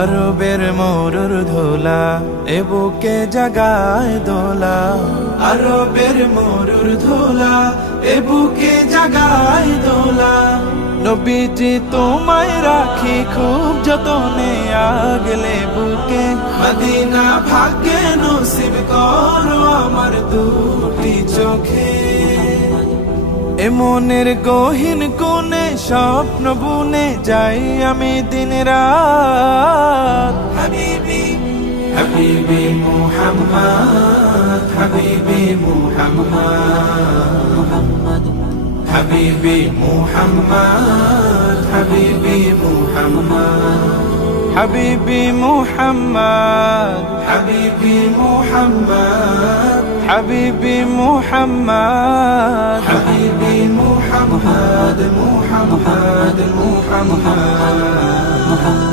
আরবের মরুর ধুলা এ বুকে জাগায় দোলা, আরবের মরুর ধুলা এ বুকে জাগায় দোলা। নবীজি তোমায় রাখি খুব যতনে, আগলে বুকে মদিনা ভাগ্যে নসিব করো আমার দুটি চোখে। এ মনের গহীন কোণে স্বপ্ন বুনে যাই আমি দিন রাত। হাবিবি হাবিবি মুহাম্মদ, হাবিবি মুহাম্মদ, হাবিবি মুহাম্মদ, হাবিবি মুহাম্মদ, হাবিবি মুহাম্মদ, হাবিবি মুহাম্মদ, হাবিবি মুহাম্মদ, হাবিবি মুহাম্মদ, মুহাম্মদ, মুহাম্মদ।